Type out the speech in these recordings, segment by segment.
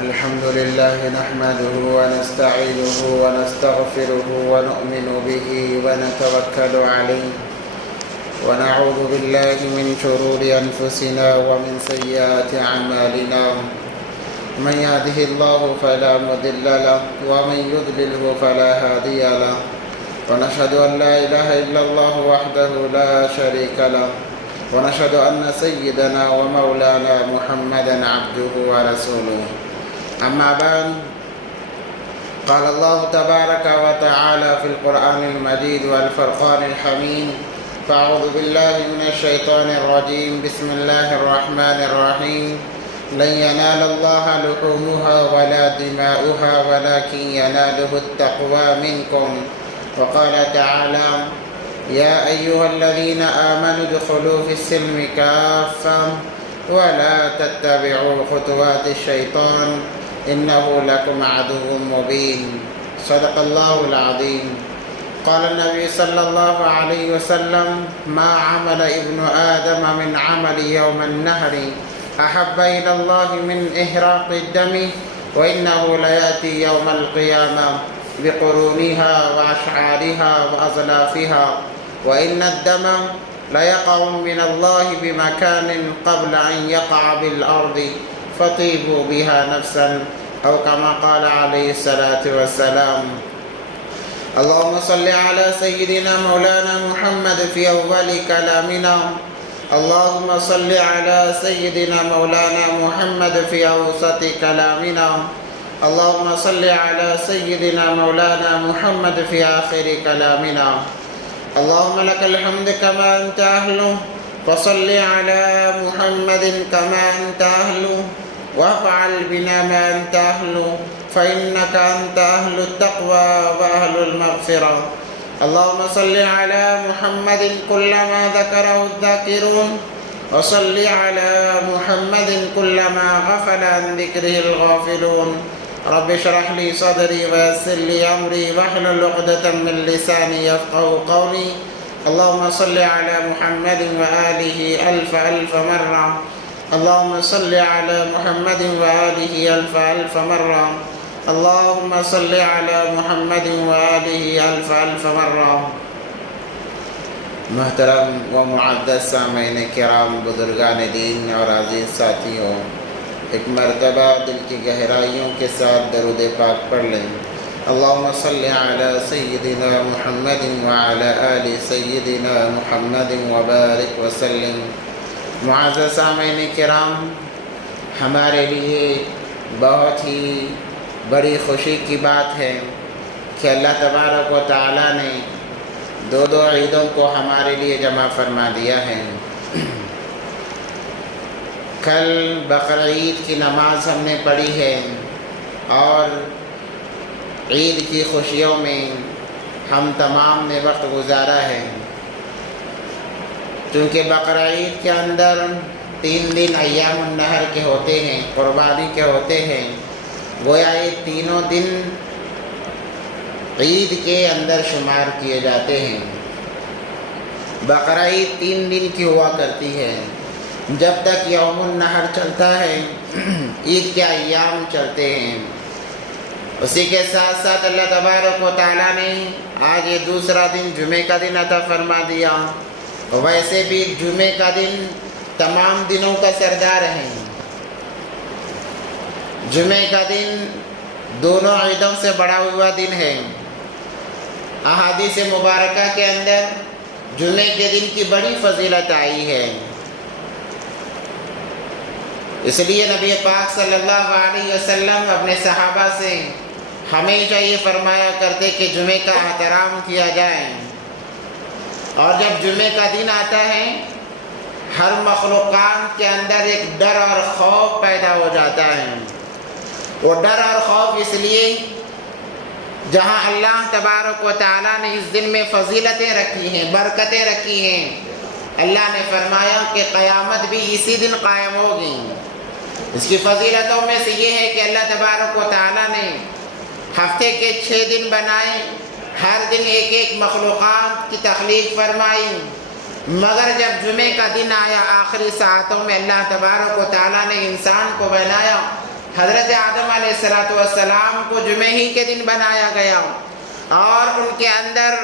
الحمد لله نحمده ونستعينه ونستغفره ونؤمن به ونتوكل عليه ونعوذ بالله من شرور أنفسنا ومن سيئات أعمالنا من يهده الله فلا مضل له ومن يضلله فلا هادي له ونشهد أن لا إله إلا الله وحده لا شريك له ونشهد أن سيدنا ومولانا محمدا عبده ورسوله أما بعد قال الله تبارك وتعالى في القرآن المجيد والفرقان الحميد فأعوذ بالله من الشيطان الرجيم بسم الله الرحمن الرحيم لن ينال الله لحومها ولا دماؤها ولكن يناله التقوى منكم وقال تعالى يا أيها الذين آمنوا ادخلوا في السلم كافة ولا تتبعوا خطوات الشيطان إنه لكم عدو مبين صدق الله العظيم قال النبي صلى الله عليه وسلم ما عمل ابن آدم من عمل يوم النهر أحب إلى الله من إهراق الدم وإنه ليأتي يوم القيامة بقرونها وأشعارها وأظلافها وإن الدم ليقع من الله بمكان قبل أن يقع بالأرض فطيبوا بها نفسا أو كما قال عليه الصلاة والسلام اللهم صل على سيدنا مولانا محمد في أول كلامنا اللهم صل على سيدنا مولانا محمد في أوسط كلامنا اللهم صل على سيدنا مولانا محمد في آخر كلامنا اللهم لك الحمد كما أنت أهله وصل على محمد كما أنت أهله وافعل بنا ما أنت أهله فإنك أنت أهل التقوى وأهل المغفرة اللهم صل على محمد كلما ذكره الذاكرون وصل على محمد كلما غفل عن ذكره الغافلون رب اشرح لي صدري ويسر لي أمري واحلل عقدة من لساني يفقهوا قولي اللهم صل على محمد وآله ألف مرة اللهم صل على محمد وآله ألف مرة اللهم صل على محمد وآله ألف مرة محترم و معزز سامعین کرام بزرگان دین اور عزیز ساتھیوں ایک مرتبہ دل کی گہرائیوں کے ساتھ درود پاک پڑھ لیں اللہم صل علی سیدنا محمد وعلی آل سیدنا محمد وبارک وسلم معزز سامعین کرام ہمارے لیے بہت ہی بڑی خوشی کی بات ہے کہ اللہ تبارک و تعالیٰ نے دو عیدوں کو ہمارے لیے جمع فرما دیا ہے کل بقرعید کی نماز ہم نے پڑھی ہے اور عید کی خوشیوں میں ہم تمام نے وقت گزارا ہے چونکہ بقرعید کے اندر 3 دن ایام النہر کے ہوتے ہیں قربانی کے ہوتے ہیں گویا یہ تینوں دن عید کے اندر شمار کیے جاتے ہیں بقرعید 3 دن کی ہوا کرتی ہے جب تک یوم النہر چلتا ہے عید کے ایام چلتے ہیں اسی کے ساتھ ساتھ اللہ تبارک و تعالیٰ نے آج یہ دوسرا دن جمعے کا دن عطا فرما دیا ویسے بھی جمعے کا دن تمام دنوں کا سردار ہے جمعے کا دن دونوں عیدوں سے بڑا ہوا دن ہے احادیث مبارکہ کے اندر جمعے کے دن کی بڑی فضیلت آئی ہے اس لیے نبی پاک صلی اللہ علیہ وسلم اپنے صحابہ سے ہمیشہ یہ فرمایا کرتے کہ جمعے کا احترام کیا جائے اور جب جمعے کا دن آتا ہے ہر مخلوقات کے اندر ایک ڈر اور خوف پیدا ہو جاتا ہے وہ ڈر اور خوف اس لیے جہاں اللہ تبارک و تعالیٰ نے اس دن میں فضیلتیں رکھی ہیں برکتیں رکھی ہیں اللہ نے فرمایا کہ قیامت بھی اسی دن قائم ہوگی اس کی فضیلتوں میں سے یہ ہے کہ اللہ تبارک و تعالیٰ نے ہفتے کے 6 دن بنائے ہر دن ایک مخلوقات کی تخلیق فرمائی مگر جب جمعے کا دن آیا آخری ساعتوں میں اللہ تبارک و تعالیٰ نے انسان کو بنایا. حضرت آدم علیہ السلام کو جمعے ہی کے دن بنایا گیا اور ان کے اندر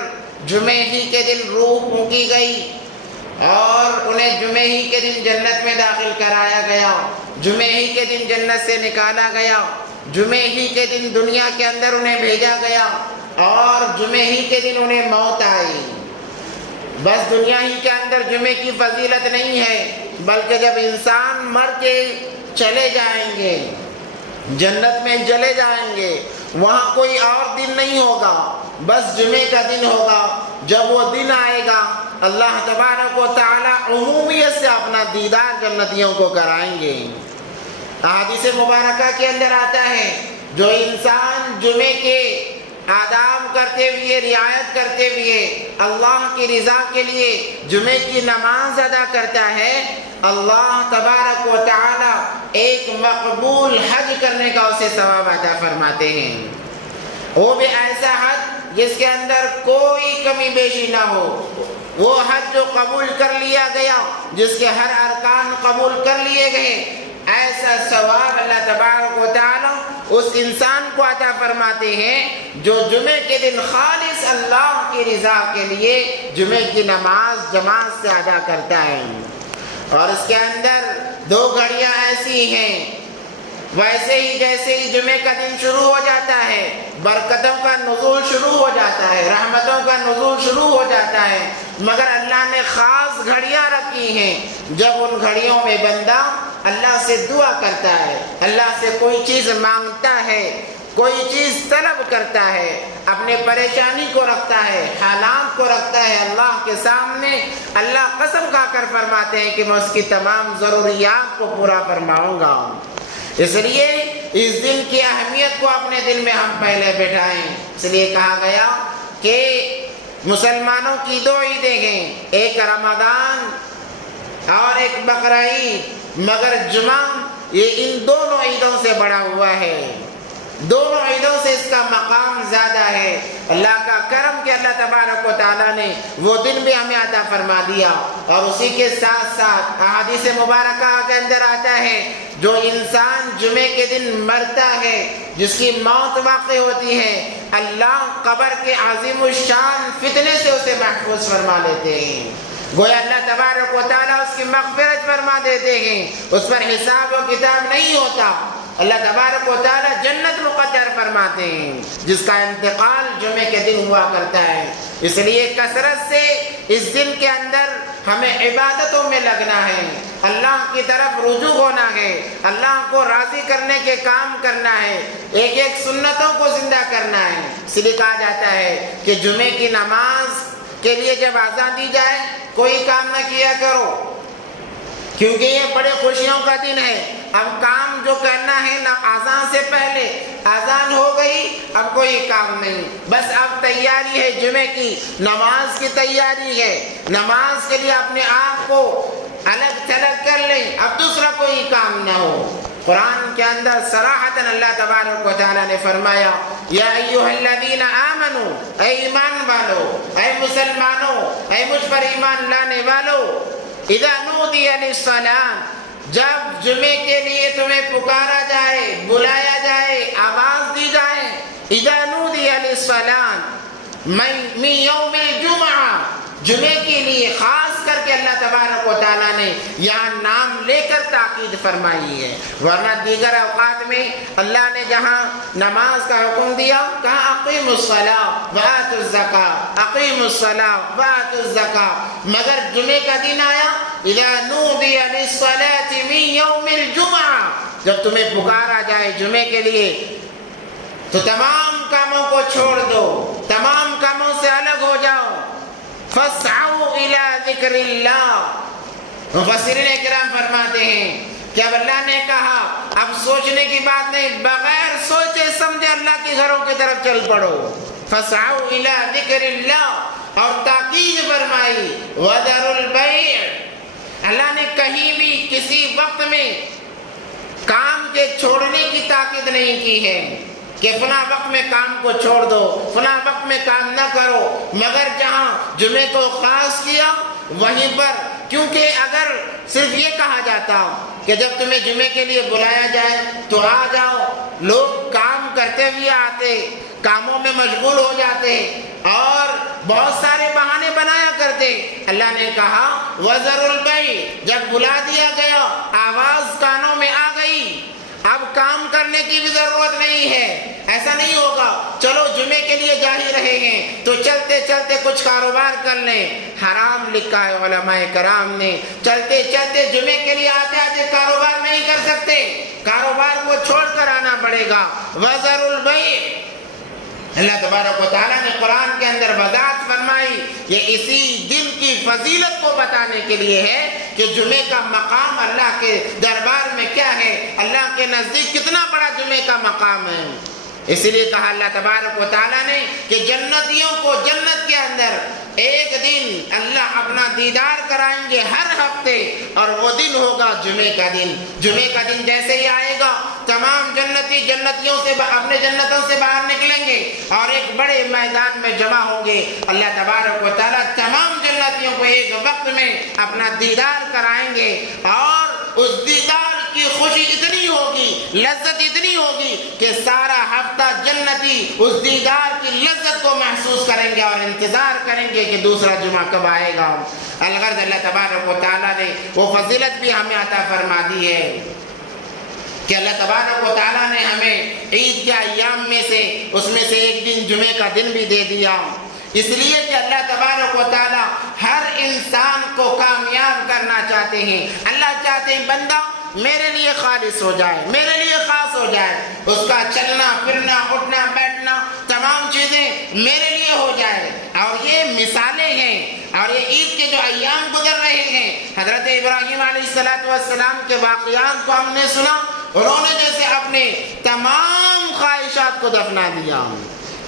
جمعے ہی کے دن روح پھونکی گئی اور انہیں جمعے ہی کے دن جنت میں داخل کرایا گیا. جمعے ہی کے دن جنت سے نکالا گیا. جمعے ہی کے دن دنیا کے اندر انہیں بھیجا گیا اور جمعے ہی کے دن انہیں موت آئی. بس دنیا ہی کے اندر جمعے کی فضیلت نہیں ہے بلکہ جب انسان مر کے چلے جائیں گے جنت میں چلے جائیں گے وہاں کوئی اور دن نہیں ہوگا بس جمعے کا دن ہوگا. جب وہ دن آئے گا اللہ تبارک و تعالی عمومیت سے اپنا دیدار جنتیوں کو کرائیں گے. احادیث مبارکہ کے اندر آتا ہے جو انسان جمعے کے آداب کرتے ہوئے رعایت کرتے ہوئے اللہ کی رضا کے لیے جمعے کی نماز ادا کرتا ہے اللہ تبارک و تعالی ایک مقبول حج کرنے کا اسے ثواب عطا فرماتے ہیں. وہ بھی ایسا حج جس کے اندر کوئی کمی بیشی نہ ہو. وہ حج جو قبول کر لیا گیا جس کے ہر ارکان قبول کر لیے گئے ایسا ثواب اللہ تبارک و تعالی اس انسان کو عطا فرماتے ہیں جو جمعے کے دن خالص اللہ کی رضا کے لیے جمعے کی نماز جماعت سے ادا کرتا ہے. اور اس کے اندر 2 گھڑیاں ایسی ہیں ویسے ہی جیسے ہی جمعے کا دن شروع ہو جاتا ہے برکتوں کا نزول شروع ہو جاتا ہے رحمتوں کا نزول شروع ہو جاتا ہے. مگر اللہ نے خاص گھڑیاں رکھی ہیں جب ان گھڑیوں میں بندہ اللہ سے دعا کرتا ہے اللہ سے کوئی چیز مانگتا ہے کوئی چیز طلب کرتا ہے اپنے پریشانی کو رکھتا ہے حالات کو رکھتا ہے اللہ کے سامنے. اللہ قسم کھا کر فرماتے ہیں کہ میں اس کی تمام ضروریات کو پورا فرماؤں گا. اس لیے اس دن کی اہمیت کو اپنے دل میں ہم پہلے بٹھائیں. اس لیے کہا گیا کہ مسلمانوں کی 2 عیدیں ہیں ایک رمضان اور ایک بقرہ عید مگر جمعہ یہ ان دونوں عیدوں سے بڑا ہوا ہے. دونوں عیدوں سے اس کا مقام زیادہ ہے. اللہ کا کرم کہ اللہ تبارک و تعالیٰ نے وہ دن بھی ہمیں عطا فرما دیا. اور اسی کے ساتھ ساتھ احادیث مبارکہ کے اندر آتا ہے جو انسان جمعے کے دن مرتا ہے جس کی موت واقع ہوتی ہے اللہ قبر کے عظیم الشان فتنے سے اسے محفوظ فرما لیتے ہیں. گویا اللہ تبارک و تعالیٰ اس کی مغفرت فرما دیتے ہیں. اس پر حساب و کتاب نہیں ہوتا. اللہ تبارک و تعالیٰ جنت مقدر فرماتے ہیں جس کا انتقال جمعے کے دن ہوا کرتا ہے. اس لیے کثرت سے اس دن کے اندر ہمیں عبادتوں میں لگنا ہے اللہ کی طرف رجوع ہونا ہے اللہ کو راضی کرنے کے کام کرنا ہے ایک ایک سنتوں کو زندہ کرنا ہے. اس لیے کہا جاتا ہے کہ جمعے کی نماز کے لیے جب اذان دی جائے کوئی کام نہ کیا کرو کیونکہ یہ بڑے خوشیوں کا دن ہے. اب کام جو کرنا ہے نہ اذان سے پہلے اذان ہو گئی اب کوئی کام نہیں بس اب تیاری ہے جمعے کی نماز کی تیاری ہے نماز کے لیے اپنے آپ کو الگ تھلگ کر لیں اب دوسرا کوئی کام نہ ہو. قرآن کے اندر صراحتاً اللہ تبارک و تعالیٰ نے فرمایا یا ایھا الذین آمنوا اے ایمان والو اے مسلمانوں اے مجھ پر ایمان لانے والو اذا نودی للصلاۃ جب جمعے کے لیے تمہیں پکارا جائے بلایا جائے آواز دی جائے اذا نودی للصلاۃ من یوم الجمعہ جمعے کے لیے خاص کر کے اللہ تبارک و تعالیٰ نے یہاں نام لے کر تاکید فرمائی ہے ورنہ دیگر اوقات میں اللہ نے جہاں نماز کا حکم دیا کہا اقیموا الصلاۃ وآتوا الزکاۃ اقیموا الصلاۃ وآتوا الزکاۃ مگر جمعے کا دن آیا اذا نودی للصلاۃ من یوم الجمعہ جب تمہیں پکارا جائے جمعے کے لیے تو تمام کاموں کو چھوڑ دو تمام کاموں سے الگ ہو جاؤ فَاسْعَوْا إِلَىٰ ذِكْرِ اللَّهِ مفسرین اکرام فرماتے ہیں کہ اب اللہ نے کہا اب سوچنے کی بات نہیں بغیر سوچے سمجھے اللہ کے گھروں کی طرف چل پڑو فَاسْعَوْا إِلَىٰ ذِكْرِ اللَّهِ اور تاکید فرمائی وَذَرُوا الْبَيْعَ اللہ نے کہیں بھی کسی وقت میں کام کے چھوڑنے کی تاکید نہیں کی ہے کہ فلاں وقت میں کام کو چھوڑ دو فلاں وقت میں کام نہ کرو مگر جہاں جمعے کو خاص کیا وہیں پر، کیونکہ اگر صرف یہ کہا جاتا کہ جب تمہیں جمعے کے لیے بلایا جائے تو آ جاؤ، لوگ کام کرتے ہوئے آتے، کاموں میں مشغول ہو جاتے اور بہت سارے بہانے بنایا کرتے۔ اللہ نے کہا وَذَرُوا الْبَيْعَ، جب بلا دیا گیا، آواز کانوں میں آ گئی، اب کام کرنے کی بھی ضرورت نہیں ہے، ایسا نہیں ہوگا چلو جمعے کے لیے جا ہی رہے ہیں تو چلتے چلتے کچھ کاروبار کر لیں۔ حرام لکھا ہے علماء کرام نے، چلتے چلتے جمعے کے لیے آتے آتے کاروبار نہیں کر سکتے، کاروبار کو چھوڑ کر آنا پڑے گا۔ وَذَرُوا الْبَيْعَ، اللہ تبارک و تعالیٰ نے قرآن کے اندر وضاحت فرمائی، یہ اسی دن کی فضیلت کو بتانے کے لیے ہے کہ جمعے کا مقام اللہ کے دربار میں کیا ہے، اللہ کے نزدیک کتنا بڑا جمعے کا مقام ہے۔ اس لیے کہا اللہ تبارک و تعالیٰ نے کہ جنتیوں کو جنت کے اندر ایک دن اللہ اپنا دیدار کرائیں گے ہر ہفتے، اور وہ دن ہوگا جمعے کا دن۔ جمعے کا دن جیسے ہی آئے گا تمام جنتی جنتیوں سے اپنے جنتوں سے باہر نکلیں گے اور ایک بڑے میدان میں جمع ہوں گے۔ اللہ تبارک و تعالیٰ تمام جنتیوں کو ایک وقت میں اپنا دیدار کرائیں گے، اور اس دیدار کی خوشی اتنی ہوگی، لذت اتنی ہوگی کہ سارا ہفتہ جنتی اس دیدار کی لذت کو محسوس کریں گے اور انتظار کریں گے کہ دوسرا جمعہ کب آئے گا۔ الغرض اللہ تبارک و تعالیٰ نے وہ فضیلت بھی ہمیں عطا فرما دی ہے کہ اللہ تبارک و تعالیٰ نے ہمیں عید کے ایام میں سے اس میں سے ایک دن جمعے کا دن بھی دے دیا، اس لیے کہ اللہ تبارک و تعالیٰ ہر انسان کو کامیاب کرنا چاہتے ہیں۔ اللہ چاہتے ہیں بندہ میرے لیے خالص ہو جائے، میرے لیے خاص ہو جائے، اس کا چلنا پھرنا اٹھنا بیٹھنا تمام چیزیں میرے لیے ہو جائے۔ اور یہ مثالیں ہیں، اور یہ عید کے جو ایام گزر رہے ہیں، حضرت ابراہیم علیہ السلام کے واقعات کو ہم نے سنا، انہوں نے جیسے اپنے تمام خواہشات کو دفنا دیا،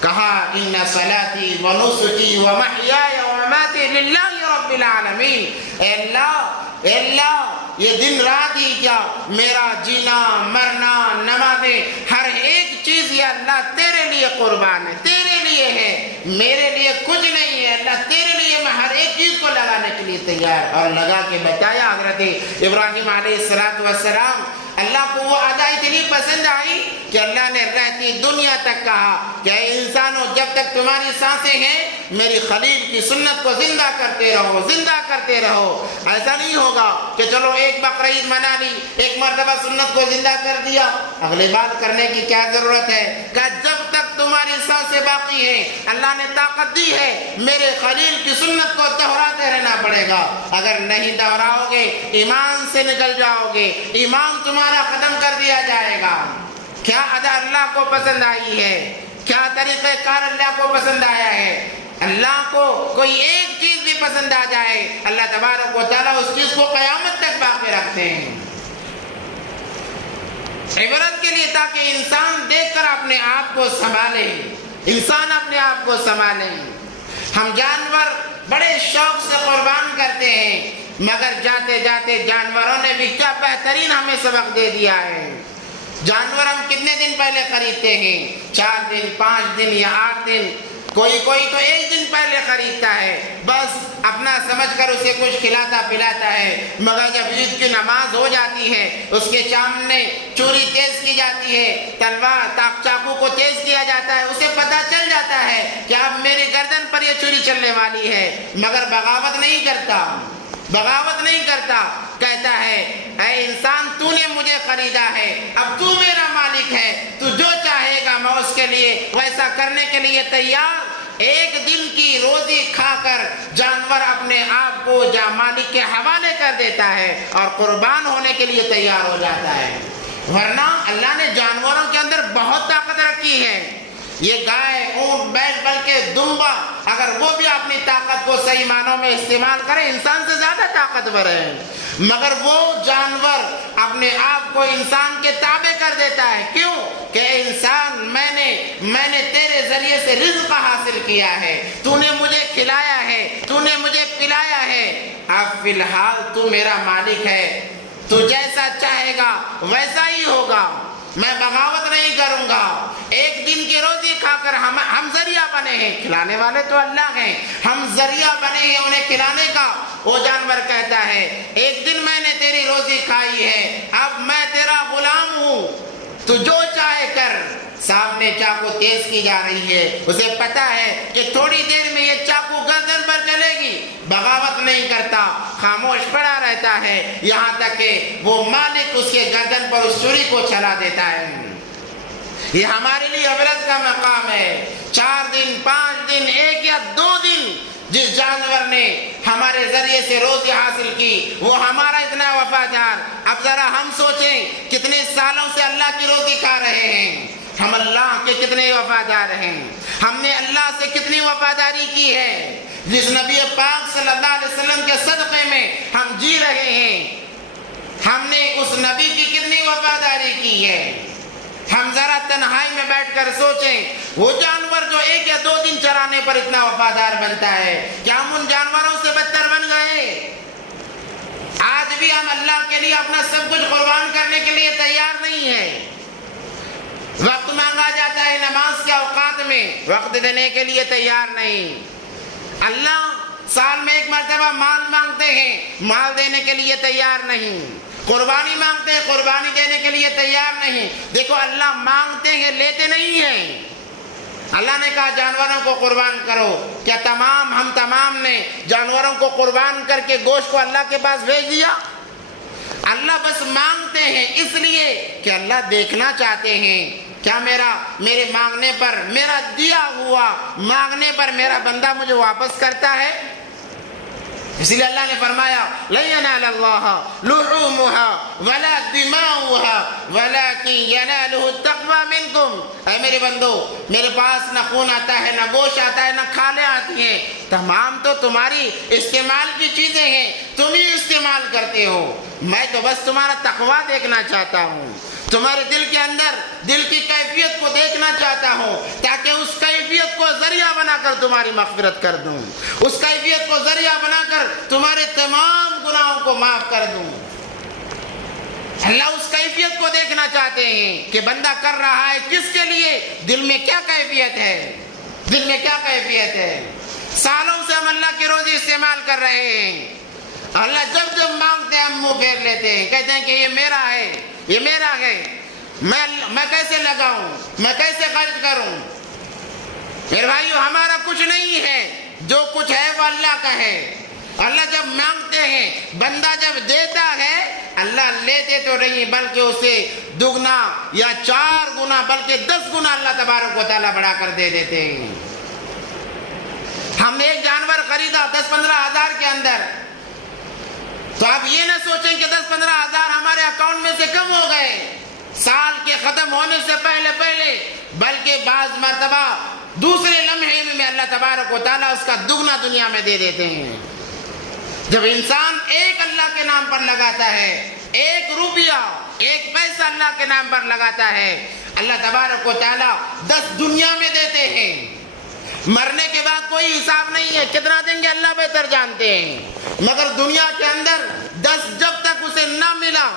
کہا ان صلاتی و نسکی و محیای و مماتی للہ رب العالمین، اے اللہ یہ دن رات ہی کیا، میرا جینا مرنا نمازیں ہر ایک چیز یہ اللہ تیرے لیے قربان ہے، تیرے لیے ہے، میرے لیے کچھ نہیں ہے، اللہ تیرے لیے میں ہر ایک چیز کو لگانے کے لیے تیار۔ اور لگا کے بتایا حضرت ابراہیم علیہ السلام، اللہ کو وہ ادا اتنی پسند آئی کہ اللہ نے رہتی دنیا تک کہا کہ اے انسانوں جب تک تمہاری سانسیں ہیں میری خلیل کی سنت کو زندہ کرتے رہو، زندہ کرتے رہو۔ ایسا نہیں ہوگا کہ چلو ایک بقرعید منا لی، ایک مرتبہ سنت کو زندہ کر دیا، اگلی بات کرنے کی کیا ضرورت ہے؟ کہ جب تک تمہاری سانسیں باقی ہیں اللہ نے طاقت دی ہے میرے خلیل کی سنت کو دہراتے رہنا پڑے گا۔ اگر نہیں دہراؤ گے ایمان سے نکل جاؤ گے، ایمان تمہارا ختم کر دیا جائے گا۔ کیا ادا اللہ کو پسند آئی ہے، کیا طریقہ کار اللہ کو پسند آیا ہے؟ اللہ کو کوئی ایک چیز بھی پسند آ جائے اللہ تبارک و تعالیٰ اس چیز کو قیامت تک باقی رکھتے ہیں، عبرت کے لیے، تاکہ انسان دیکھ کر اپنے آپ کو سنبھالے، انسان اپنے آپ کو سنبھالے۔ ہم جانور بڑے شوق سے قربان کرتے ہیں، مگر جاتے جاتے جانوروں نے بھی کیا بہترین ہمیں سبق دے دیا ہے۔ جانور ہم کتنے دن پہلے خریدتے ہیں؟ 4 دن 5 دن یا 8 دن، کوئی تو 1 دن پہلے خریدتا ہے، بس اپنا سمجھ کر اسے کچھ کھلاتا پلاتا ہے، مگر جب عید کی نماز ہو جاتی ہے اس کے سامنے چوری تیز کی جاتی ہے، تلوار چاقو کو تیز کیا جاتا ہے، اسے پتہ چل جاتا ہے کہ اب میری گردن پر یہ چوری چلنے والی ہے، مگر بغاوت نہیں کرتا، کہتا ہے اے انسان تو نے مجھے خریدا ہے، اب تو میرا مالک ہے، تو جو چاہے گا میں اس کے لیے ویسا کرنے کے لیے تیار۔ ایک دن کی روزی کھا کر جانور اپنے آپ کو مالک کے حوالے کر دیتا ہے اور قربان ہونے کے لیے تیار ہو جاتا ہے، ورنہ اللہ نے جانوروں کے اندر بہت طاقت رکھی ہے۔ یہ گائے اونٹ بیل بلکہ دمبا اگر وہ بھی اپنی طاقت کو صحیح معنوں میں استعمال کرے انسان سے زیادہ طاقتور ہے، مگر وہ جانور اپنے آپ کو انسان کے تابع کر دیتا ہے۔ کیوں کہ انسان میں نے تیرے ذریعے سے رزق حاصل کیا ہے، تو نے مجھے کھلایا ہے، تو نے مجھے پلایا ہے، اب فی الحال تو میرا مالک ہے، تو جیسا چاہے گا ویسا ہی ہوگا۔ میں بغاوت نہیں کروں گا۔ ایک دن کی روزی کھا کر ہم ذریعہ بنے ہیں، کھلانے والے تو اللہ ہیں، ہم ذریعہ بنے ہیں انہیں کھلانے کا۔ وہ جانور کہتا ہے ایک دن میں نے تیری روزی کھائی ہے، اب میں تیرا غلام ہوں، تو جو چاہے کر۔ سامنے چاقو تیز کی جا رہی ہے، اسے پتا ہے کہ تھوڑی دیر میں یہ چاقو گردن پر چلے گی، بغاوت نہیں کرتا، خاموش پڑا رہتا ہے، یہاں تک کہ وہ مالک اس کے گردن پر اس چھری کو چلا دیتا ہے۔ یہ ہمارے لیے عبرت کا مقام ہے۔ 4 دن 5 دن 1 یا 2 دن جس جانور نے ہمارے ذریعے سے روزی حاصل کی وہ ہمارا اتنا وفادار۔ اب ذرا ہم سوچیں کتنے سالوں سے اللہ کی روزی کھا رہے ہیں، ہم اللہ کے کتنے وفادار ہیں، ہم نے اللہ سے کتنی وفاداری کی ہے۔ جس نبی پاک صلی اللہ علیہ وسلم کے صدقے میں ہم جی رہے ہیں، ہم نے اس نبی کی کتنی وفاداری کی ہے۔ ہم ذرا تنہائی میں بیٹھ کر سوچیں، وہ جانور جو 1 یا 2 دن چرانے پر اتنا وفادار بنتا ہے، کیا ہم ان جانوروں سے بدتر بن گئے؟ آج بھی ہم اللہ کے لیے اپنا سب کچھ قربان کرنے کے لیے تیار نہیں ہیں۔ وقت مانگا جاتا ہے نماز کے اوقات میں، وقت دینے کے لیے تیار نہیں۔ اللہ سال میں 1 مرتبہ مال مانگتے ہیں، مال دینے کے لیے تیار نہیں۔ قربانی مانگتے ہیں، قربانی دینے کے لیے تیار نہیں۔ دیکھو اللہ مانگتے ہیں، لیتے نہیں ہیں۔ اللہ نے کہا جانوروں کو قربان کرو، کیا ہم تمام نے جانوروں کو قربان کر کے گوشت کو اللہ کے پاس بھیج دیا؟ اللہ بس مانگتے ہیں، اس لیے کہ اللہ دیکھنا چاہتے ہیں کیا میرے مانگنے پر، میرا دیا ہوا مانگنے پر میرا بندہ مجھے واپس کرتا ہے۔ اس لیے اللہ نے فرمایا لَن يَنَالَ اللَّهَ لُحُومُهَا وَلَا دِمَاؤُهَا وَلَكِنْ يَنَالُهُ التَّقْوَىٰ مِنْكُمْ۔ اے میرے بندو، میرے پاس نہ خون آتا ہے، نہ گوشت آتا ہے، نہ کھالیں آتی ہیں، تمام تو تمہاری استعمال کی چیزیں ہیں، تم ہی استعمال کرتے ہو۔ میں تو بس تمہارا تقویٰ دیکھنا چاہتا ہوں، تمہارے دل کے اندر دل کی کیفیت کو دیکھنا چاہتا ہوں، تاکہ اس کیفیت کو ذریعہ بنا کر تمہاری مغفرت کر دوں، اس کیفیت کو ذریعہ بنا کر تمہارے تمام گناہوں کو معاف کر دوں۔ اللہ اس کیفیت کو دیکھنا چاہتے ہیں کہ بندہ کر رہا ہے کس کے لیے، دل میں کیا کیفیت ہے، دل میں کیا کیفیت ہے۔ سالوں سے ہم اللہ کی روزی استعمال کر رہے ہیں، اللہ جب جب مانگتے ہیں ہم منہ پھیر لیتے ہیں، کہتے ہیں کہ یہ میرا ہے، یہ میرا ہے، میں کیسے لگاؤں، میں کیسے خرچ کروں۔ میرے بھائیو ہمارا کچھ نہیں ہے، جو کچھ ہے وہ اللہ کا ہے۔ اللہ جب مانگتے ہیں، بندہ جب دیتا ہے، اللہ لیتے تو نہیں بلکہ اسے دگنا یا 4 گنا بلکہ 10 گنا اللہ تبارک و تعالیٰ بڑھا کر دے دیتے ہیں۔ ہم نے ایک جانور خریدا 10-15 ہزار کے اندر، تو آپ یہ نہ سوچیں کہ 10-15 ہزار ہمارے اکاؤنٹ میں سے کم ہو گئے سال کے ختم ہونے سے پہلے، بلکہ بعض مرتبہ دوسرے لمحے میں اللہ تبارک و تعالیٰ اس کا دگنا دنیا میں دے دیتے ہیں۔ جب انسان ایک اللہ کے نام پر لگاتا ہے، 1 روپیہ 1 پیسہ اللہ کے نام پر لگاتا ہے، اللہ تبارک و تعالیٰ 10 دنیا میں دیتے ہیں۔ مرنے کے بعد کوئی حساب نہیں ہے، کتنا دیں گے اللہ بہتر جانتے ہیں، مگر دنیا کے اندر 10 جب تک اسے نہ ملا،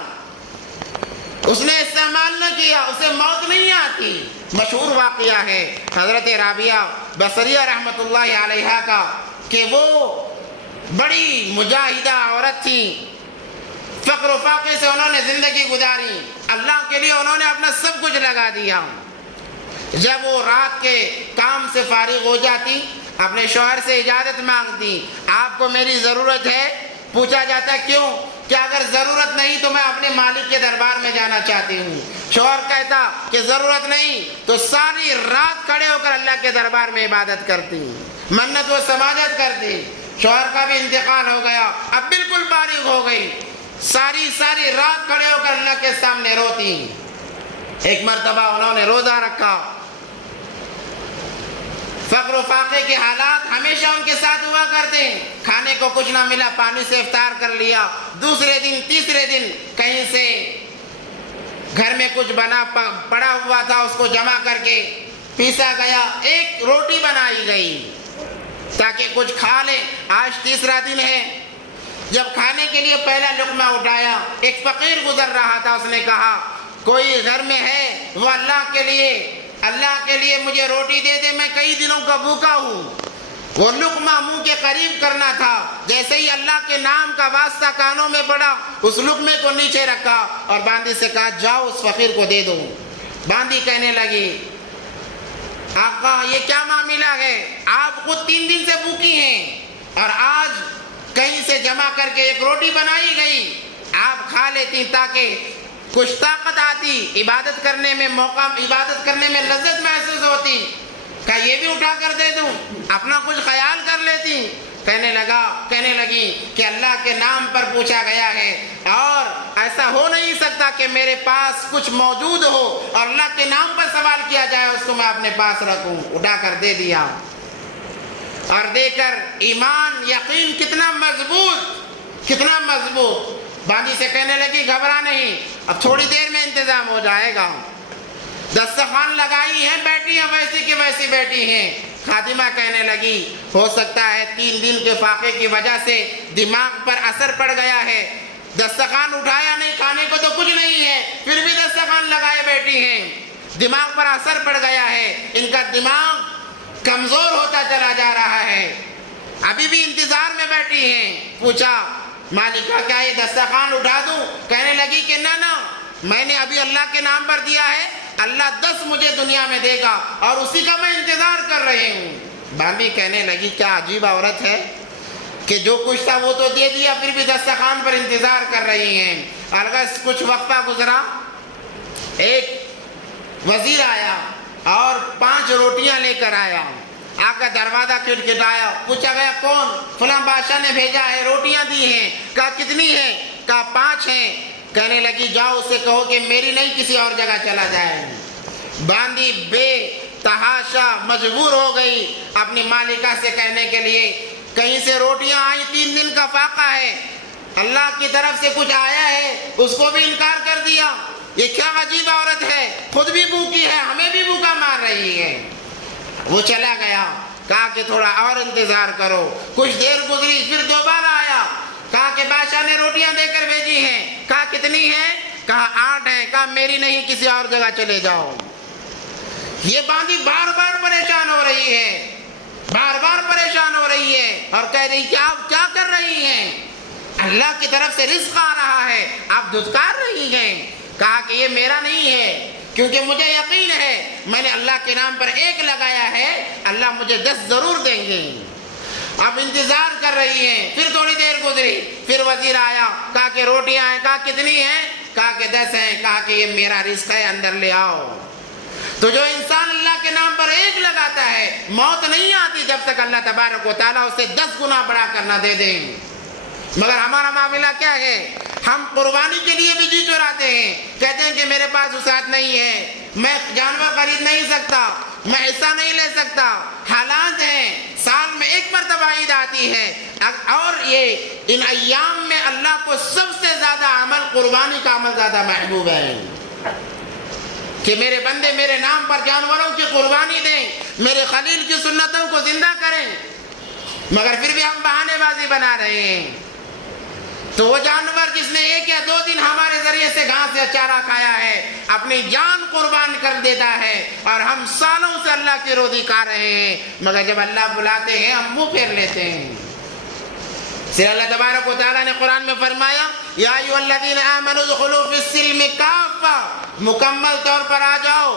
اس نے استعمال نہ کیا، اسے موت نہیں آتی۔ مشہور واقعہ ہے حضرت رابعہ بصریہ رحمت اللہ علیہا کا، کہ وہ بڑی مجاہدہ عورت تھی، فقر و فاقے سے انہوں نے زندگی گزاری، اللہ کے لیے انہوں نے اپنا سب کچھ لگا دیا۔ جب وہ رات کے کام سے فارغ ہو جاتی، اپنے شوہر سے اجازت مانگتی، آپ کو میری ضرورت ہے؟ پوچھا جاتا کیوں؟ کہ اگر ضرورت نہیں تو میں اپنے مالک کے دربار میں جانا چاہتی ہوں۔ شوہر کہتا کہ ضرورت نہیں، تو ساری رات کھڑے ہو کر اللہ کے دربار میں عبادت کرتی، منت و سماجت کرتی۔ شوہر کا بھی انتقال ہو گیا، اب بالکل فارغ ہو گئی، ساری رات کھڑے ہو کر اللہ کے سامنے روتی۔ ایک مرتبہ انہوں نے روزہ رکھا، فقر و فاقے کے حالات ہمیشہ ان کے ساتھ ہوا کرتے ہیں، کھانے کو کچھ نہ ملا، پانی سے افطار کر لیا، دوسرے دن تیسرے دن کہیں سے گھر میں کچھ بنا پڑا ہوا تھا، اس کو جمع کر کے پیسا گیا، 1 روٹی بنائی گئی تاکہ کچھ کھا لیں، آج تیسرا دن ہے۔ جب کھانے کے لیے پہلا لقمہ اٹھایا، ایک فقیر گزر رہا تھا، اس نے کہا کوئی گھر میں ہے وہ اللہ کے لیے مجھے روٹی دے دے، میں کئی دنوں کا بھوکا ہوں۔ وہ لقمہ منہ کے قریب کرنا تھا، جیسے ہی اللہ کے نام کا واسطہ کانوں میں پڑا، اس لقمے کو نیچے رکھا اور باندی سے کہا جاؤ اس فقیر کو دے دو۔ باندی کہنے لگی آقا یہ کیا معاملہ ہے، آپ خود 3 دن سے بھوکی ہیں اور آج کہیں سے جمع کر کے ایک روٹی بنائی گئی، آپ کھا لیتی تاکہ کچھ طاقت آتی، عبادت کرنے میں لذت محسوس ہوتی۔ کہا یہ بھی اٹھا کر دے دوں، اپنا کچھ خیال کر لیتی۔ کہنے لگی کہ اللہ کے نام پر پوچھا گیا ہے اور ایسا ہو نہیں سکتا کہ میرے پاس کچھ موجود ہو اور اللہ کے نام پر سوال کیا جائے اس کو میں اپنے پاس رکھوں۔ اٹھا کر دے دیا اور دے کر ایمان یقین کتنا مضبوط۔ باندی سے کہنے لگی گھبرا نہیں، اب تھوڑی دیر میں انتظام ہو جائے گا۔ دسترخوان لگائی ہے، بیٹھی ہیں ویسی کی ویسی بیٹھی ہیں۔ خادمہ کہنے لگی ہو سکتا ہے 3 دن کے فاقے کی وجہ سے دماغ پر اثر پڑ گیا ہے، دسترخوان اٹھایا نہیں، کھانے کو تو کچھ نہیں ہے پھر بھی دسترخوان لگائے بیٹھی ہیں، دماغ پر اثر پڑ گیا ہے، ان کا دماغ کمزور ہوتا چلا جا رہا ہے، ابھی بھی انتظار میں بیٹھی ہیں۔ پوچھا مالکہ کیا یہ دسترخوان اٹھا دوں؟ کہنے لگی کہ نہ، میں نے ابھی اللہ کے نام پر دیا ہے، اللہ 10 مجھے دنیا میں دے گا اور اسی کا میں انتظار کر رہی ہوں۔ باندی کہنے لگی کیا عجیب عورت ہے کہ جو کچھ تھا وہ تو دے دیا پھر بھی دسترخوان پر انتظار کر رہی ہیں۔ الغرض کچھ وقفہ گزرا، ایک وزیر آیا اور 5 روٹیاں لے کر آیا، آ کر دروازہ کھٹکھٹایا، پوچھا گیا کون؟ فلاں بادشاہ نے بھیجا ہے، روٹیاں دی ہیں۔ کہا کتنی ہیں؟ کہا 5 ہیں۔ کہنے لگی جاؤ اسے کہو کہ میری نہیں کسی اور جگہ چلا جائے۔ باندی بے تحاشا مجبور ہو گئی اپنی مالکہ سے کہنے کے لیے کہیں سے روٹیاں آئی، 3 دن کا فاقہ ہے، اللہ کی طرف سے کچھ آیا ہے، اس کو بھی انکار کر دیا۔ یہ کیا عجیب عورت ہے، خود بھی بھوکی ہے، ہمیں بھی بھوکا مار رہی ہے۔ وہ چلا گیا، کہا کہ تھوڑا اور انتظار کرو۔ کچھ دیر گزری، پھر دوبارہ آیا، کہا کہ بادشاہ نے روٹیاں دے کر بھیجی ہیں۔ کہا کتنی ہیں؟ کہا 8 ہیں۔ کہا میری نہیں کسی اور جگہ چلے جاؤ۔ یہ باندی بار بار پریشان ہو رہی ہے اور کہہ رہی کہ آپ کیا کر رہی ہیں، اللہ کی طرف سے رزق آ رہا ہے، آپ دھتکار رہی ہیں۔ کہا کہ یہ میرا نہیں ہے، کیونکہ مجھے یقین ہے میں نے اللہ کے نام پر 1 لگایا ہے، اللہ مجھے 10 ضرور دیں گے۔ اب انتظار کر رہی ہیں۔ پھر تھوڑی دیر گزری، پھر وزیر آیا، کہا کہ روٹیاں ہیں۔ کہا کتنی ہیں؟ کہا کہ 10 ہیں۔ کہا کہ یہ میرا رزق ہے، اندر لے آؤ۔ تو جو انسان اللہ کے نام پر 1 لگاتا ہے، موت نہیں آتی جب تک اللہ تبارک و تعالیٰ اسے 10 گنا بڑھا کر نہ دے دیں۔ مگر ہمارا معاملہ کیا ہے؟ ہم قربانی کے لیے بھی جی چراتے ہیں، کہتے ہیں کہ میرے پاس وسعت نہیں ہے، میں جانور خرید نہیں سکتا، میں حصہ نہیں لے سکتا۔ حالات ہیں، سال میں 1 مرتبہ عید آتی ہے اور یہ ان ایام میں اللہ کو سب سے زیادہ عمل قربانی کا عمل زیادہ محبوب ہے کہ میرے بندے میرے نام پر جانوروں کی قربانی دیں، میرے خلیل کی سنتوں کو زندہ کریں۔ مگر پھر بھی ہم بہانے بازی بنا رہے ہیں۔ تو وہ جانور جس نے 1 یا 2 دن ہمارے ذریعے سے گھاس یا چارہ کھایا ہے، اپنی جان قربان کر دیتا ہے اور ہم سالوں سے اللہ کی روزی کھا رہے ہیں، مگر جب اللہ بلاتے ہیں ہم منہ پھیر لیتے ہیں۔ پھر اللہ تبارک و تعالیٰ نے قرآن میں فرمایا یا ایھا الذین آمنوا ادخلوا فی السلم کافہ، مکمل طور پر آ جاؤ۔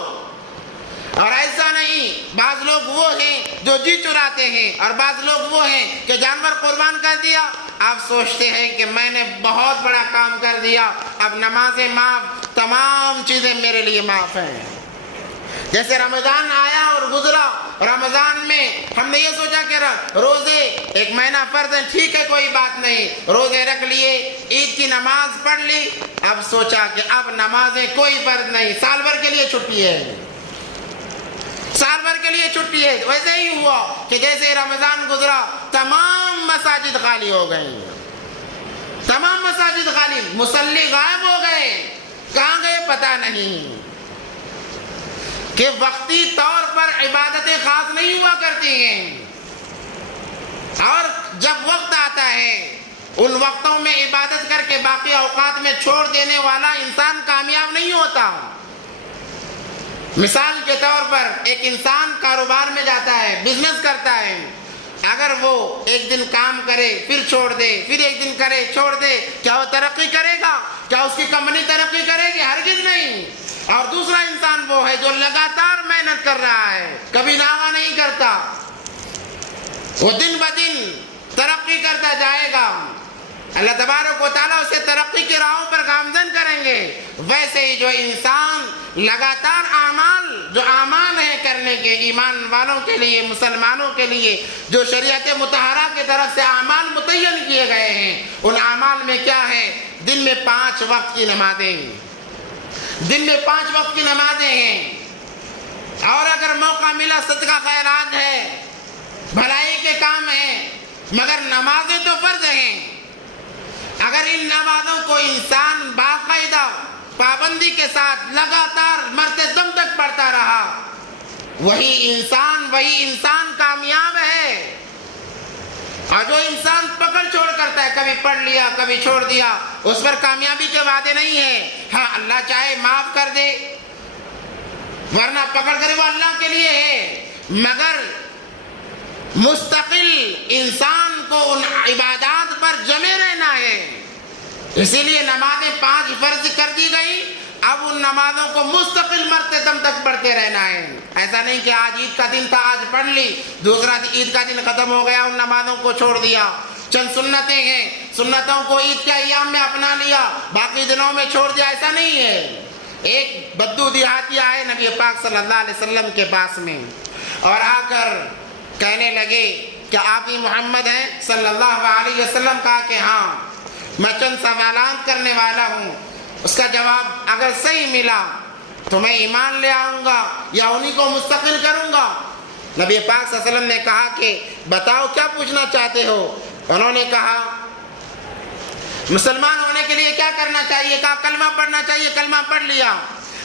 اور ایسا نہیں، بعض لوگ وہ ہیں جو جی چراتے ہیں اور بعض لوگ وہ ہیں کہ جانور قربان کر دیا، آپ سوچتے ہیں کہ میں نے بہت بڑا کام کر دیا، اب نمازیں معاف، تمام چیزیں میرے لیے معاف ہیں۔ جیسے رمضان آیا اور گزرا، رمضان میں ہم نے یہ سوچا کہ روزے 1 مہینہ فرض ہیں، ٹھیک ہے کوئی بات نہیں، روزے رکھ لیے، عید کی نماز پڑھ لی، اب سوچا کہ اب نمازیں کوئی فرض نہیں، سال بھر کے لیے چھٹی ہے، سال بھر کے لیے چھٹی ہے۔ ویسے ہی ہوا کہ جیسے رمضان گزرا تمام مساجد خالی ہو گئی، تمام مساجد خالی، مصلی غائب ہو گئے، کہاں گئے پتہ نہیں۔ کہ وقتی طور پر عبادتیں خاص نہیں ہوا کرتی ہیں، اور جب وقت آتا ہے ان وقتوں میں عبادت کر کے باقی اوقات میں چھوڑ دینے والا انسان کامیاب نہیں ہوتا۔ مثال کے طور پر ایک انسان کاروبار میں جاتا ہے، بزنس کرتا ہے، اگر وہ ایک دن کام کرے پھر چھوڑ دے، پھر ایک دن کرے چھوڑ دے، کیا وہ ترقی کرے گا؟ کیا اس کی کمپنی ترقی کرے گی؟ ہرگز نہیں۔ اور دوسرا انسان وہ ہے جو لگاتار محنت کر رہا ہے، کبھی ناغہ نہیں کرتا، وہ دن بدن ترقی کرتا جائے گا، اللہ تبارک و تعالیٰ اسے ترقی کی راہوں پر گامزن کریں گے۔ ویسے ہی جو انسان لگاتار جو اعمال ہیں کرنے کے، ایمان والوں کے لیے، مسلمانوں کے لیے جو شریعت مطہرہ کی طرف سے اعمال متعین کیے گئے ہیں، ان اعمال میں کیا ہے؟ دن میں 5 وقت کی نمازیں، دن میں 5 وقت کی نمازیں ہیں، اور اگر موقع ملا صدقہ خیرات ہے، بھلائی کے کام ہیں، مگر نمازیں تو فرض ہیں۔ اگر ان نمازوں کو انسان باقاعدہ پابندی کے ساتھ لگاتار مرتے دم تک پڑھتا رہا، وہی انسان کامیاب ہے۔ اور جو انسان پکڑ چھوڑ کرتا ہے، کبھی پڑھ لیا کبھی چھوڑ دیا، اس پر کامیابی کے وعدے نہیں ہیں۔ ہاں اللہ چاہے معاف کر دے، ورنہ پکڑ کرے وہ اللہ کے لیے ہے، مگر مستقل انسان کو ان عبادات پر جمے رہنا ہے۔ اسی لیے نمازیں 5 فرض کر دی گئی، اب ان نمازوں کو مستقل مرتے دم تک پڑھتے رہنا ہے۔ ایسا نہیں کہ آج عید کا دن تھا آج پڑھ لی، دوسرا عید کا دن ختم ہو گیا ان نمازوں کو چھوڑ دیا۔ چند سنتیں ہیں، سنتوں کو عید کے ایام میں اپنا لیا، باقی دنوں میں چھوڑ دیا، ایسا نہیں ہے۔ ایک بدو دیہاتی آئے نبی پاک صلی اللہ علیہ وسلم کے پاس میں، اور آ کر کہنے لگے کہ آپ ہی محمد ہیں صلی اللہ علیہ وسلم؟ کہا کہ ہاں، میں چند سوالات کرنے والا ہوں، اس کا جواب اگر صحیح ملا تو میں ایمان لے آؤں گا یا انہی کو مستقل کروں گا۔ نبی پاک صلی اللہ علیہ وسلم نے کہا کہ بتاؤ کیا پوچھنا چاہتے ہو؟ انہوں نے کہا مسلمان ہونے کے لیے کیا کرنا چاہیے؟ کہا کلمہ پڑھنا چاہیے، کلمہ پڑھ لیا۔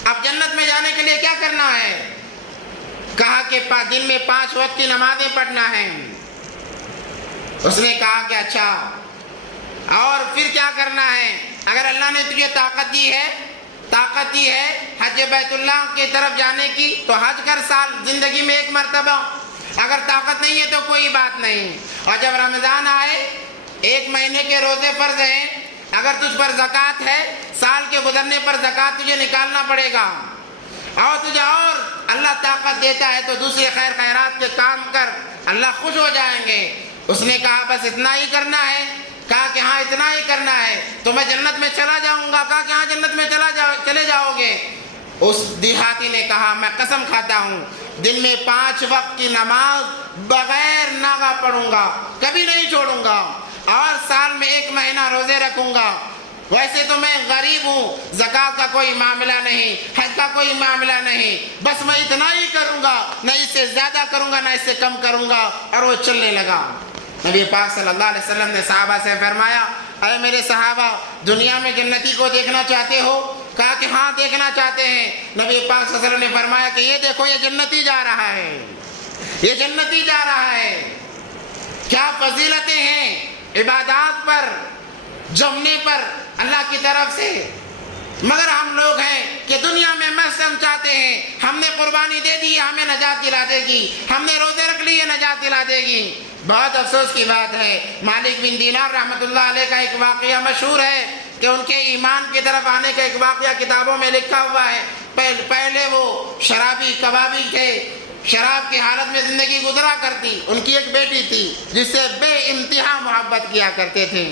اب جنت میں جانے کے لیے کیا کرنا ہے؟ کہا کہ دن میں 5 وقت کی نمازیں پڑھنا ہے۔ اس نے کہا کہ اچھا، اور پھر کیا کرنا ہے؟ اگر اللہ نے تجھے طاقت دی ہے حج بیت اللہ کی طرف جانے کی تو حج کر سال زندگی میں 1 مرتبہ، اگر طاقت نہیں ہے تو کوئی بات نہیں۔ اور جب رمضان آئے، 1 مہینے کے روزے فرض ہیں، اگر تجھ پر زکوٰۃ ہے، سال کے گزرنے پر زکوٰۃ تجھے نکالنا پڑے گا، اور تجھے اور اللہ طاقت دیتا ہے تو دوسرے خیر خیرات کے کام کر، اللہ خوش ہو جائیں گے۔ اس نے کہا بس اتنا ہی کرنا ہے؟ کہا کہ ہاں اتنا ہی کرنا ہے، تو میں جنت میں چلا جاؤں گا؟ کہا کہ ہاں جنت میں چلے جاؤ گے۔ اس دیہاتی نے کہا میں قسم کھاتا ہوں دن میں 5 وقت کی نماز بغیر ناغہ پڑھوں گا، کبھی نہیں چھوڑوں گا، اور سال میں 1 مہینہ روزے رکھوں گا۔ ویسے تو میں غریب ہوں، زکوٰۃ کا کوئی معاملہ نہیں، حج کا کوئی معاملہ نہیں، بس میں اتنا ہی کروں گا، نہ اس سے زیادہ کروں گا نہ اس سے کم کروں گا۔ اور وہ چلنے لگا۔ نبی پاک صلی اللہ علیہ وسلم نے صحابہ سے فرمایا اے میرے صحابہ، دنیا میں جنتی کو دیکھنا چاہتے ہو؟ کہا کہ ہاں دیکھنا چاہتے ہیں۔ نبی پاک صلی اللہ علیہ وسلم نے فرمایا کہ یہ دیکھو، یہ جنتی جا رہا ہے، یہ جنتی جا رہا ہے۔ کیا فضیلتیں ہیں عبادات پر جمنے پر اللہ کی طرف سے، مگر ہم لوگ ہیں کہ دنیا میں مست ہم چاہتے ہیں، ہم نے قربانی دے دی ہمیں نجات دلا دے گی، ہم نے روزے رکھ لیے نجات دلا دے گی۔ بہت افسوس کی بات ہے، مالک بن دینار رحمۃ اللہ علیہ کا ایک واقعہ مشہور ہے کہ ان کے ایمان کی طرف آنے کا ایک واقعہ کتابوں میں لکھا ہوا ہے۔ پہلے وہ شرابی کبابی تھے، شراب کی حالت میں زندگی گزرا کرتی۔ ان کی ایک بیٹی تھی جس سے بے انتہا محبت کیا کرتے تھے،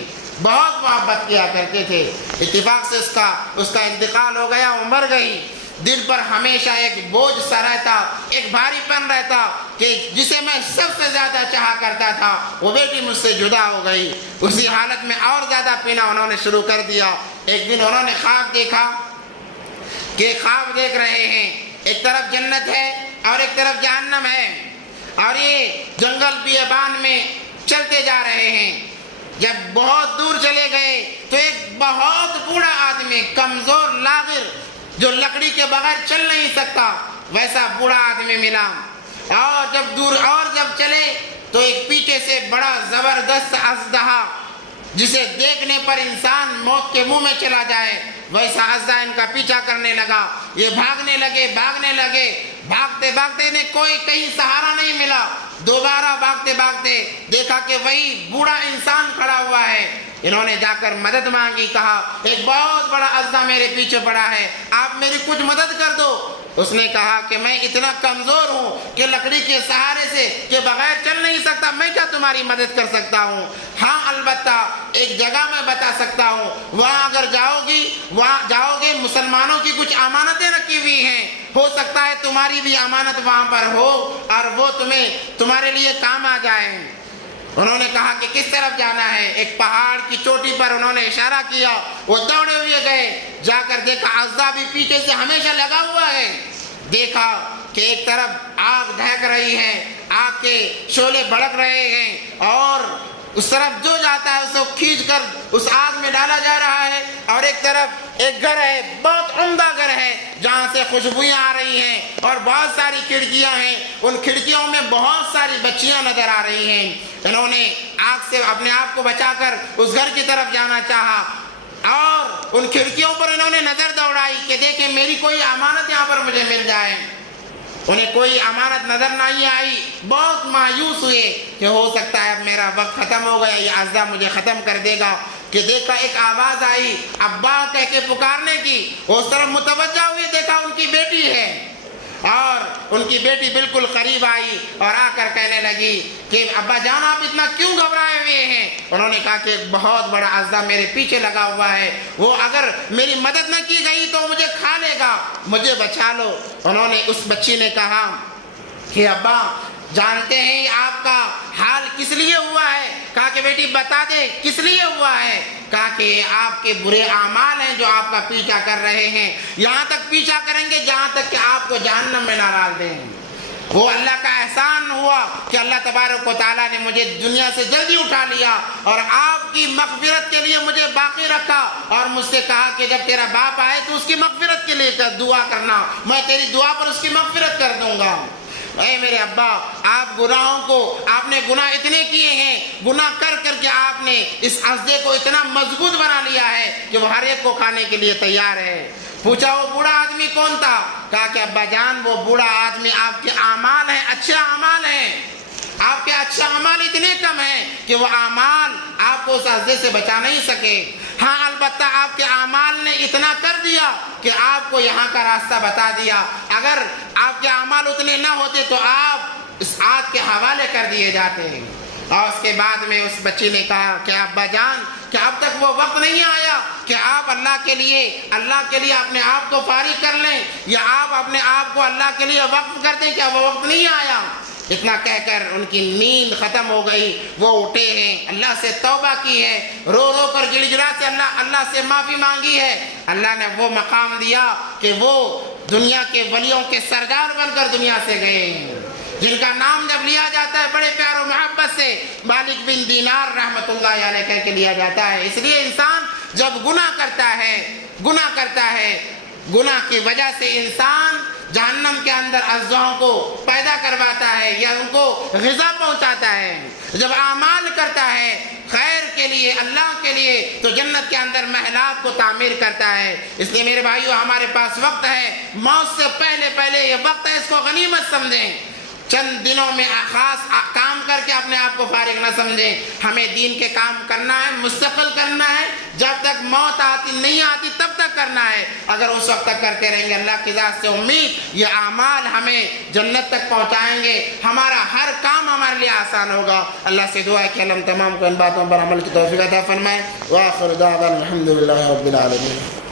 بہت محبت کیا کرتے تھے۔ اتفاق سے اس کا انتقال ہو گیا، وہ مر گئی۔ دل پر ہمیشہ ایک بوجھ سا رہتا، ایک بھاری پن رہتا کہ جسے میں سب سے زیادہ چاہا کرتا تھا وہ بیٹی مجھ سے جدا ہو گئی۔ اسی حالت میں اور زیادہ پینا انہوں نے شروع کر دیا۔ ایک دن انہوں نے خواب دیکھا کہ خواب دیکھ رہے ہیں، ایک طرف جنت ہے اور ایک طرف جہنم ہے، اور یہ جنگل بیابان میں چلتے جا رہے ہیں۔ جب بہت دور چلے گئے تو ایک بہت بوڑھا آدمی، کمزور لاغر، جو لکڑی کے بغیر چل نہیں سکتا، ویسا بوڑھا آدمی ملا۔ اور جب چلے تو ایک پیچھے سے بڑا زبردست اژدہا، جسے دیکھنے پر انسان موت کے منہ میں چلا جائے، ویسا عزا ان کا پیچھا کرنے لگا. یہ بھاگنے لگے. بھاگتے بھاگتے انہیں کوئی کہیں سہارا نہیں ملا. دوبارہ بھاگتے بھاگتے دیکھا کہ وہی بوڑھا انسان کھڑا ہوا ہے. انہوں نے جا کر مدد مانگی. کہا ایک بہت بڑا عزا میرے پیچھے پڑا ہے, آپ میری کچھ مدد کر دو. اس نے کہا کہ میں اتنا کمزور ہوں کہ لکڑی کے سہارے سے کے بغیر چل نہیں سکتا, میں کیا تمہاری مدد کر سکتا ہوں. ہاں البتہ ایک جگہ میں بتا سکتا ہوں, وہاں اگر جاؤ گے مسلمانوں کی کچھ امانتیں رکھی ہوئی ہیں, ہو سکتا ہے تمہاری بھی امانت وہاں پر ہو اور وہ تمہارے لیے کام آ جائیں. انہوں نے کہا کہ کس طرف جانا ہے. ایک پہاڑ کی چوٹی پر انہوں نے اشارہ کیا. وہ دوڑے ہوئے گئے. جا کر دیکھا عزا بھی پیچھے سے ہمیشہ لگا ہوا ہے. دیکھا کہ ایک طرف آگ دہک رہی ہے, آگ کے شعلے بھڑک رہے ہیں, اور اس طرف جو جاتا ہے اسے کھینچ کر اس آگ میں ڈالا جا رہا ہے. اور ایک طرف ایک گھر ہے, بہت عمدہ گھر ہے, جہاں سے خوشبویاں آ رہی ہیں اور بہت ساری کھڑکیاں ہیں. ان کھڑکیوں میں بہت ساری بچیاں نظر آ رہی ہیں. انہوں نے آگ سے اپنے آپ کو بچا کر اس گھر کی طرف جانا چاہا, اور ان کھڑکیوں پر انہوں نے نظر دوڑائی کہ دیکھیں میری کوئی امانت یہاں پر مجھے مل جائے. انہیں کوئی امانت نظر نہیں آئی. بہت مایوس ہوئے کہ ہو سکتا ہے اب میرا وقت ختم ہو گیا, یہ عزا مجھے ختم کر دے گا. کہ دیکھا ایک آواز آئی ابا کہہ کے پکارنے کی. اس طرف متوجہ ہوئی, دیکھا ان کی بیٹی ہے, اور ان کی بیٹی بالکل قریب آئی اور آ کر کہنے لگی کہ ابا جان آپ اتنا کیوں گھبرائے ہوئے ہیں. انہوں نے کہا کہ ایک بہت بڑا عزا میرے پیچھے لگا ہوا ہے, وہ اگر میری مدد نہ کی گئی تو مجھے کھا لے گا, مجھے بچا لو. انہوں نے اس بچی نے کہا کہ ابا جانتے ہیں آپ کا حال کس لیے ہوا ہے. کہا کہ بیٹی بتا دے کس لیے ہوا ہے. کہا کہ یہ آپ کے برے اعمال ہیں جو آپ کا پیچھا کر رہے ہیں, یہاں تک پیچھا کریں گے جہاں تک کہ آپ کو جہنم میں نہ ڈال دیں. وہ اللہ کا احسان ہوا کہ اللہ تبارک و تعالیٰ نے مجھے دنیا سے جلدی اٹھا لیا اور آپ کی مغفرت کے لیے مجھے باقی رکھا, اور مجھ سے کہا کہ جب تیرا باپ آئے تو اس کی مغفرت کے لیے دعا کرنا, میں تیری دعا پر اس کی مغفرت کر دوں گا. اے میرے ابا, آپ گناہوں کو آپ نے گناہ اتنے کیے ہیں, گناہ کر کر کے آپ نے اس عزے کو اتنا مضبوط بنا لیا ہے کہ وہ ہر ایک کو کھانے کے لیے تیار ہے. پوچھا وہ بوڑھا آدمی کون تھا. کہا کہ ابا جان وہ بوڑھا آدمی آپ کے اعمال ہیں, اچھے اعمال ہیں, آپ کے اچھے اعمال اتنے کم ہیں کہ وہ اعمال آپ کو اس عزے سے بچا نہیں سکے. ہاں البتہ آپ کے اعمال نے اتنا کر دیا کہ آپ کو یہاں کا راستہ بتا دیا. اگر آپ کے اعمال اتنے نہ ہوتے تو آپ اس آگ کے حوالے کر دیے جاتے ہیں. اور اس کے بعد میں اس بچی نے کہا کہ ابا جان کیا اب تک وہ وقت نہیں آیا کہ آپ اللہ کے لیے اپنے آپ کو فارغ کر لیں, یا آپ اپنے آپ کو اللہ کے لیے وقف کر دیں, کیا وہ وقت نہیں آیا. اتنا کہہ کر ان کی نیند ختم ہو گئی. وہ اٹھے ہیں, اللہ سے توبہ کی ہے, رو رو کر گڑ گڑا سے اللہ سے معافی مانگی ہے. اللہ نے وہ مقام دیا کہ وہ دنیا کے ولیوں کے سردار بن کر دنیا سے گئے ہیں, جن کا نام جب لیا جاتا ہے بڑے پیار و محبت سے مالک بن دینار رحمت اللہ علیہ کہہ کے لیا جاتا ہے. اس لیے انسان جب گناہ کرتا ہے, گناہ کی وجہ سے انسان جہنم کے اندر اعضاءوں کو پیدا کرواتا ہے یا ان کو غذا پہنچاتا ہے. جب اعمال کرتا ہے خیر کے لیے, اللہ کے لیے, تو جنت کے اندر محلات کو تعمیر کرتا ہے. اس لیے میرے بھائیو ہمارے پاس وقت ہے, موت سے پہلے یہ وقت ہے, اس کو غنیمت سمجھیں. چند دنوں میں خاص کام کر کے اپنے آپ کو فارغ نہ سمجھیں. ہمیں دین کے کام کرنا ہے, مستقل کرنا ہے, جب تک موت نہیں آتی تب تک کرنا ہے. اگر اس وقت تک کرتے رہیں گے اللہ کی ذات سے امید یہ اعمال ہمیں جنت تک پہنچائیں گے, ہمارا ہر کام ہمارے لیے آسان ہوگا. اللہ سے دعا ہے کہ ہم تمام کو ان باتوں پر عمل کی توفیق عطا فرمائے. وآخر دعوانا الحمدللہ رب العالمین.